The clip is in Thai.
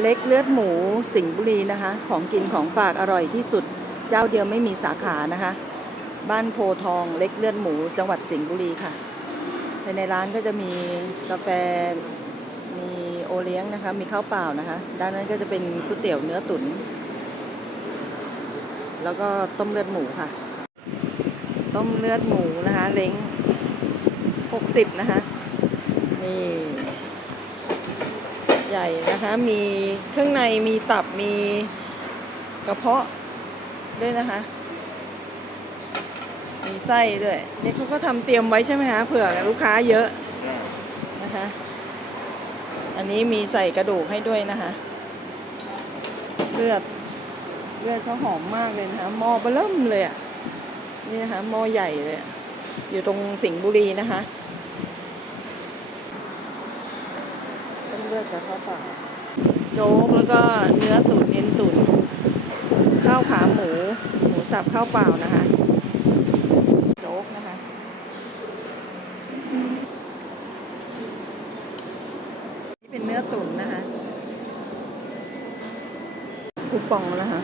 เล็กเลือดหมูสิงห์บุรีนะคะ ของกินของฝากอร่อยที่สุด เจ้าเดียวไม่มีสาขานะคะ บ้านโพทองเล็กเลือดหมู จังหวัดสิงห์บุรีค่ะภายในร้านก็จะมีกาแฟมีโอเลี้ยงนะคะ มีข้าวเปล่านะคะ ด้านนั้นก็จะเป็นก๋วยเตี๋ยวเนื้อตุ๋นแล้วก็ต้มเลือดหมูค่ะ ต้มเลือดหมูนะคะ เล้งหกสิบนะคะนี่ ญ่นะคะ มีเครื่องในมีตับมีกระเพาะด้วยนะคะ มีไส้ด้วยนี่เขาก็ทำเตรียมไว้ใช่ไหมคะเผื่อลูกค้าเยอะนะคะ อันนี้มีใส่กระดูกให้ด้วยนะคะเลือดเลือดเขาหอมมากเลยนะคะมอเบิ่มเลยอะนี่นะคะมอใหญ่เลย อยู่ตรงสิงห์บุรีนะคะต้ม เลือดกับข้าวเปล่าโจ๊กแล้วก็เนื้อตุ๋นเอ็นตุ๋นข้าวขาหมู หมูสับข้าวเปล่านะคะโจ๊กนะคะ นี่เป็นเนื้อตุ๋นนะคะคูปองนะคะ